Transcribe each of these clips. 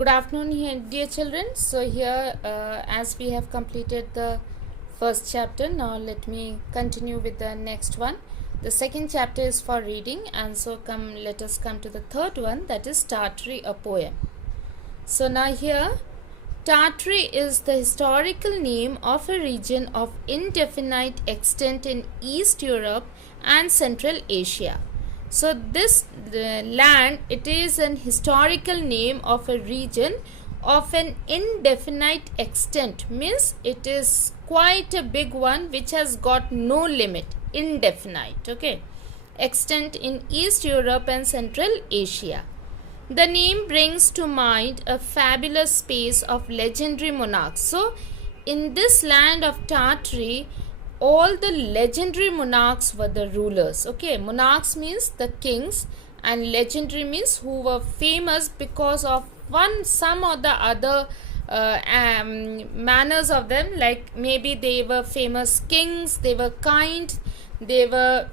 Good afternoon, dear children. So here, as we have completed the first chapter, now let me continue with the next one. The second chapter is for reading, and so let us come to the third one, that is Tartary, a poem. So now here, Tartary is the historical name of a region of indefinite extent in East Europe and Central Asia. So this land, it is an historical name of a region of an indefinite extent, means it is quite a big one which has got no limit, indefinite, okay, extent in East Europe and Central Asia. The name brings to mind a fabulous space of legendary monarchs. So in this land of Tartary, all the legendary monarchs were the rulers. Okay, monarchs means the kings, and legendary means who were famous because of some or the other manners of them. Like maybe they were famous kings, they were kind, they were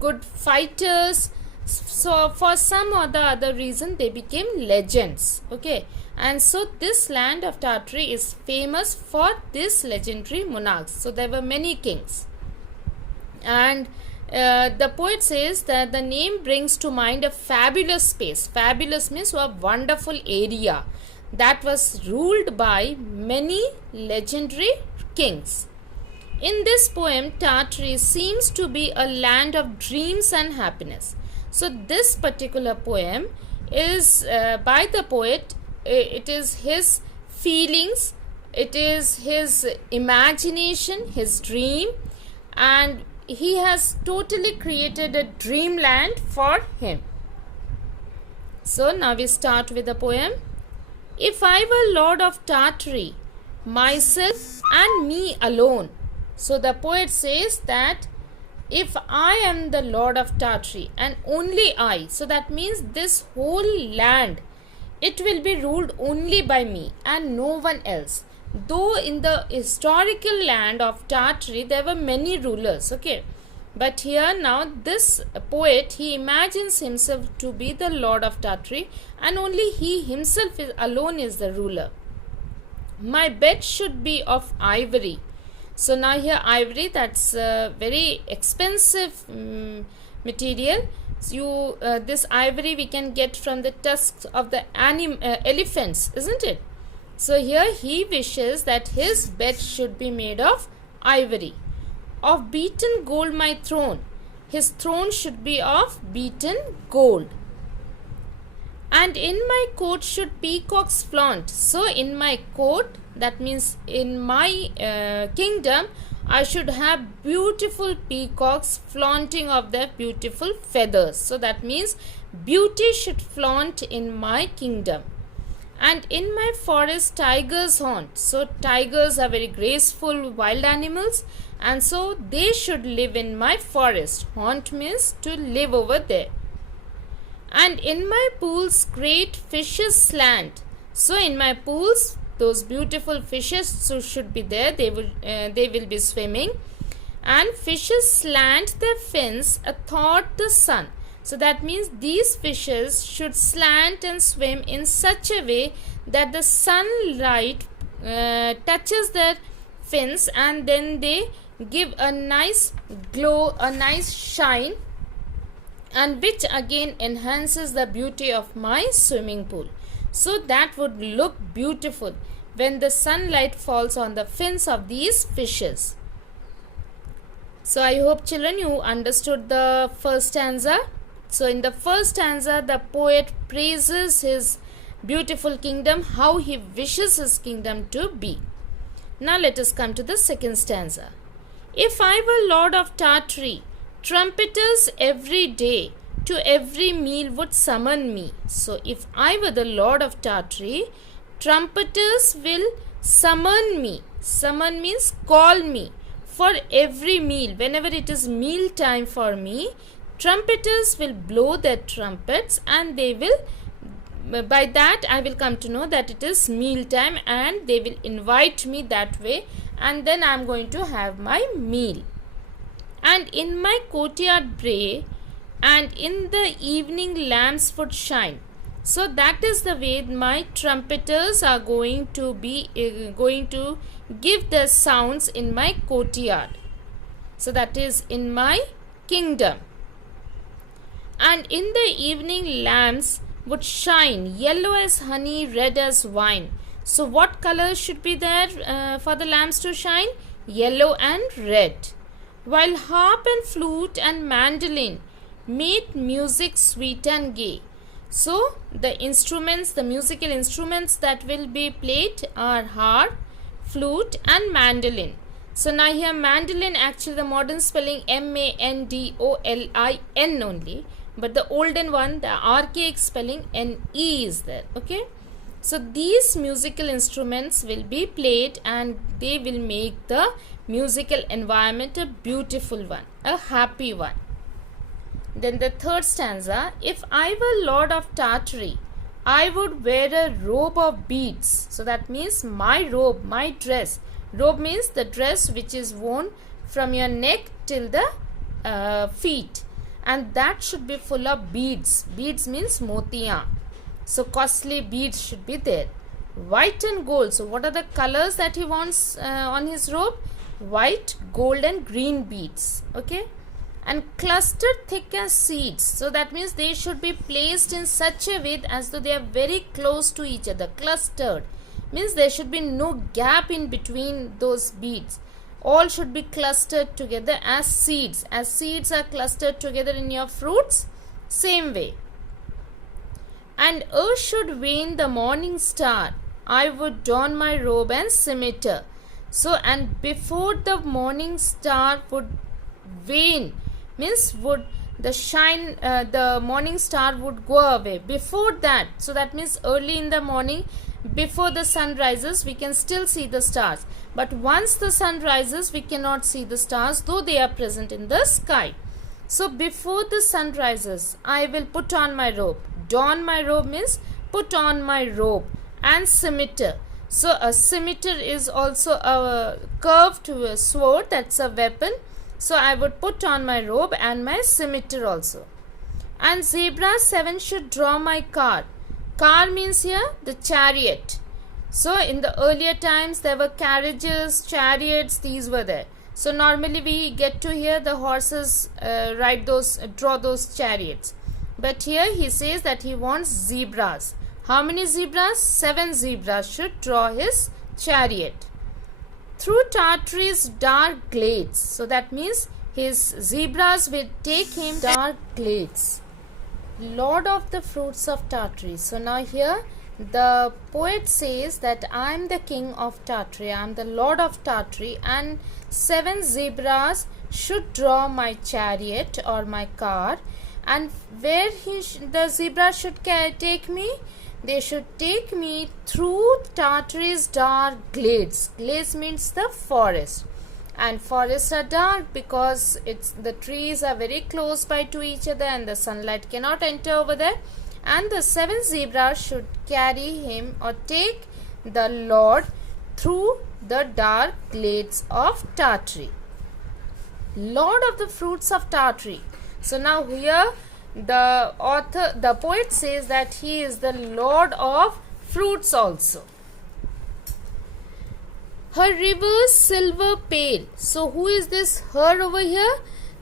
good fighters. So for some or the other reason they became legends. Okay, and so this land of Tartary is famous for this legendary monarchs. So there were many kings, and the poet says that the name brings to mind a fabulous space. Fabulous means a wonderful area that was ruled by many legendary kings. In this poem, Tartary seems to be a land of dreams and happiness. So this particular poem is by the poet. It is his feelings, it is his imagination, his dream, and he has totally created a dreamland for him. So now we start with the poem. If I were Lord of Tartary, myself and me alone. So the poet says that if I am the Lord of Tartary and only I, so that means this whole land, it will be ruled only by me and no one else. Though in the historical land of Tartary there were many rulers, okay, but here now this poet, he imagines himself to be the Lord of Tartary and only he himself alone is the ruler. My bed should be of ivory. So now here ivory, that's a very expensive material. So this ivory we can get from the tusks of the elephants, isn't it? So here he wishes that his bed should be made of ivory. Of beaten gold my throne. His throne should be of beaten gold. And in my court should peacocks flaunt. So in my court, that means in my kingdom, I should have beautiful peacocks flaunting of their beautiful feathers. So that means beauty should flaunt in my kingdom. And in my forest tigers haunt. So tigers are very graceful wild animals, and so they should live in my forest. Haunt means to live over there. And in my pools great fishes slant. So in my pools those beautiful fishes should be there. They will be swimming, and fishes slant their fins athwart the sun. So that means these fishes should slant and swim in such a way that the sunlight touches their fins, and then they give a nice glow, a nice shine, and which again enhances the beauty of my swimming pool. So that would look beautiful when the sunlight falls on the fins of these fishes. So I hope children you understood the first stanza. So in the first stanza the poet praises his beautiful kingdom, how he wishes his kingdom to be. Now let us come to the second stanza. If I were Lord of Tartary, trumpeters every day to every meal would summon me. So if I were the Lord of Tartary, trumpeters will summon me. Summon means call me for every meal. Whenever it is meal time for me, trumpeters will blow their trumpets, and they will, by that I will come to know that it is meal time, and they will invite me that way, and then I am going to have my meal. And in my courtyard bray, and in the evening lamps would shine. So that is the way my trumpeters are going to give the sounds in my courtyard. So that is in my kingdom. And in the evening lamps would shine, yellow as honey, red as wine. So what colors should be there for the lamps to shine? Yellow and red. While harp and flute and mandolin made music sweet and gay. So the instruments, the musical instruments that will be played are harp, flute and mandolin. So now here mandolin, actually the modern spelling MANDOLIN only, but the olden one, the archaic spelling NE is there. Okay. So these musical instruments will be played and they will make the musical environment a beautiful one, a happy one. Then the third stanza, if I were Lord of Tartary, I would wear a robe of beads. So that means my robe, my dress. Robe means the dress which is worn from your neck till the feet, and that should be full of beads. Beads means motiya. So costly beads should be there. White and gold. So what are the colors that he wants on his robe? White, gold and green beads. Okay. And clustered thick as seeds. So that means they should be placed in such a way as though they are very close to each other. Clustered means there should be no gap in between those beads. All should be clustered together as seeds. As seeds are clustered together in your fruits, same way. And should wane the morning star, I would don my robe and scimitar. So, and before the morning star would wane, means would the shine, the morning star would go away. Before that, so that means early in the morning, before the sun rises, we can still see the stars. But once the sun rises, we cannot see the stars, though they are present in the sky. So before the sun rises, I will put on my robe. Don my robe means put on my robe and scimitar. So a scimitar is also a curved sword, that's a weapon. So I would put on my robe and my scimitar also. And zebra 7 should draw my car. Car means here the chariot. So in the earlier times there were carriages, chariots, these were there. So normally we get to hear the horses draw those chariots. But here he says that he wants zebras. How many zebras? 7 zebras should draw his chariot. Through Tartary's dark glades. So that means his zebras will take him dark glades. Lord of the fruits of Tartary. So now here the poet says that I am the king of Tartary, I am the lord of Tartary, and 7 zebras should draw my chariot or my car. And where the zebra should take me? They should take me through Tartary's dark glades. Glades means the forest. And forests are dark because the trees are very close by to each other and the sunlight cannot enter over there. And the 7 zebras should carry him or take the Lord through the dark glades of Tartary. Lord of the fruits of Tartary. So now here the poet says that he is the Lord of fruits also. Her river's silver pale. So who is this her over here?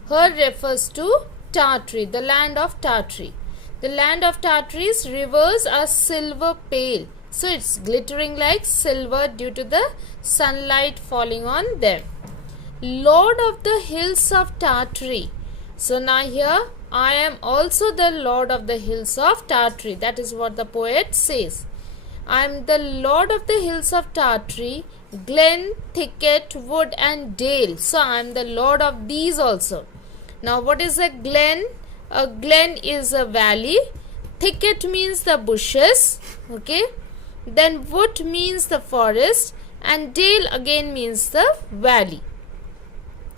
Her refers to Tartary, the land of Tartary. The land of Tartary's rivers are silver pale. So it's glittering like silver due to the sunlight falling on them. Lord of the hills of Tartary. So now here I am also the Lord of the hills of Tartary. That is what the poet says. I am the Lord of the hills of Tartary, glen, thicket, wood and dale. So I am the Lord of these also. Now what is a glen? A glen is a valley. Thicket means the bushes. Okay. Then wood means the forest. And dale again means the valley.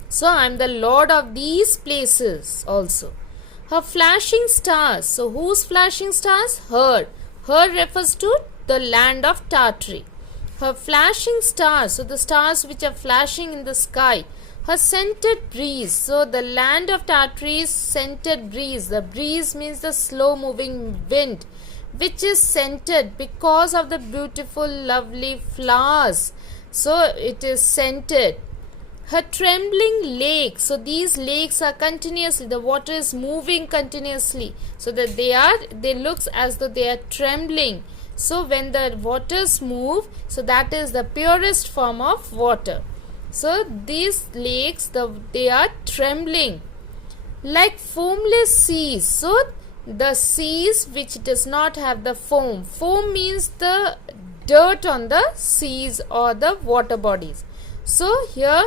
So I am the Lord of these places also. Her flashing stars. So whose flashing stars? Her. Her refers to the land of Tartary. Her flashing stars. So the stars which are flashing in the sky. Her scented breeze. So the land of Tartary's scented breeze. The breeze means the slow moving wind which is scented because of the beautiful, lovely flowers. So it is scented. Her trembling legs. So these legs are continuously, the water is moving continuously, so that they looks as though they are trembling. So when the waters move, so that is the purest form of water. So these lakes, they are trembling like foamless seas. So the seas which does not have the foam. Foam means the dirt on the seas or the water bodies. So here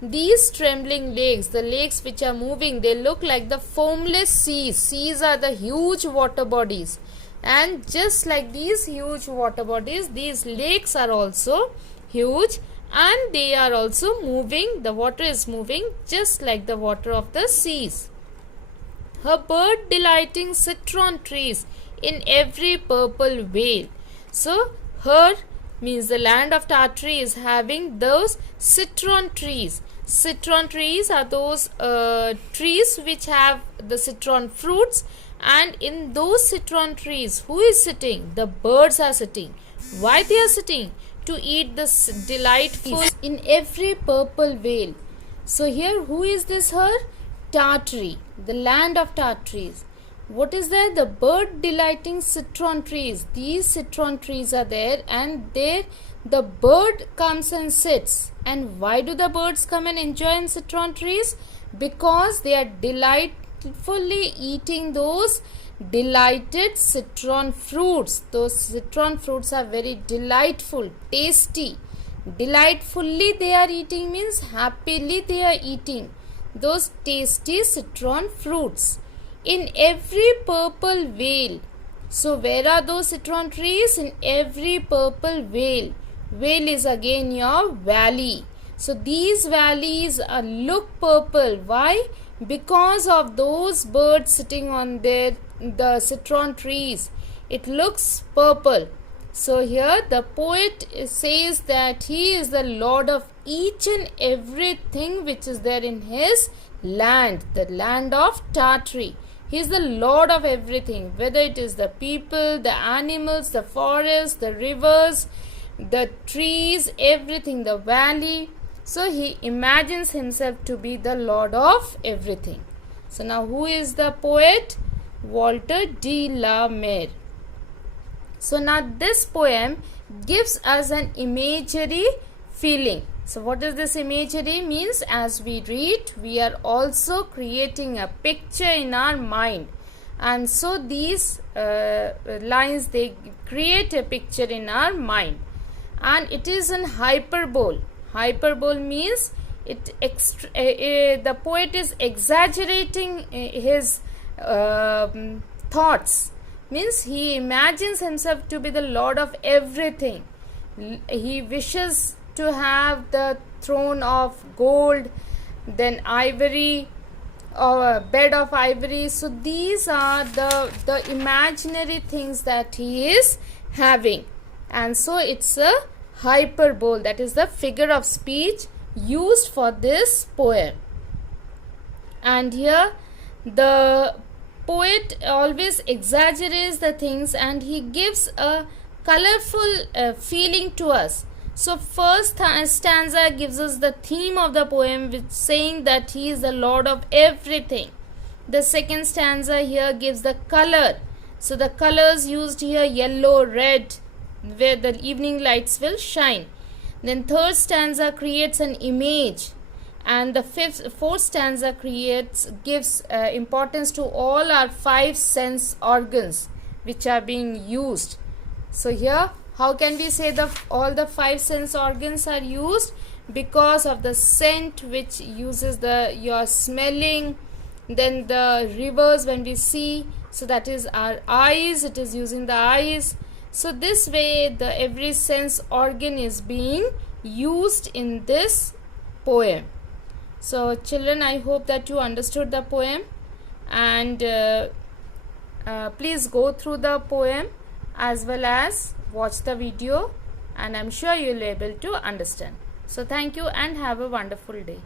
these trembling lakes, the lakes which are moving, they look like the foamless seas. Seas are the huge water bodies. And just like these huge water bodies, these lakes are also huge, and they are also moving. The water is moving just like the water of the seas. Her bird delighting citron trees in every purple vale. So her means the land of Tartary is having those citron trees. Citron trees are those trees which have the citron fruits, and in those citron trees, who is sitting? The birds are sitting. Why they are sitting? To eat this delightful in every purple vale. So here, who is this her? Tartary, the land of Tartaries. What is there? The bird delighting citron trees. These citron trees are there, and there the bird comes and sits. And why do the birds come and enjoy in citron trees? Because they are delightfully eating those delighted citron fruits. Those citron fruits are very delightful, tasty. Delightfully they are eating means happily they are eating those tasty citron fruits in every purple vale. So where are those citron trees? In every purple vale. Vale is again your valley. So these valleys look purple. Why? Because of those birds sitting on the citron trees. It looks purple. So here the poet says that he is the lord of each and everything which is there in his land, the land of Tartary. He is the lord of everything, whether it is the people, the animals, the forest, the rivers, the trees, everything, the valley. So he imagines himself to be the lord of everything. So now who is the poet? Walter de la Mare. So now this poem gives us an imagery feeling. So what is this imagery? Means as we read, we are also creating a picture in our mind. And so these lines, they create a picture in our mind. And it is in hyperbole. Hyperbole means the poet is exaggerating his thoughts. Means he imagines himself to be the lord of everything. He wishes to have the throne of gold, then ivory, or a bed of ivory. So these are the imaginary things that he is having. And so it's a hyperbole, that is the figure of speech used for this poem. And here the poet always exaggerates the things, and he gives a colorful feeling to us. So first stanza gives us the theme of the poem, which saying that he is the lord of everything. The second stanza here gives the color. So the colors used here, yellow, red, where the evening lights will shine. Then third stanza creates an image, and the fourth stanza gives importance to all our 5 sense organs which are being used. So here, how can we say all the 5 sense organs are used? Because of the scent, which uses your smelling. Then the rivers when we see, so that is our eyes, it is using the eyes. So this way every sense organ is being used in this poem. So children, I hope that you understood the poem, and please go through the poem as well as watch the video, and I'm sure you'll be able to understand. So thank you and have a wonderful day.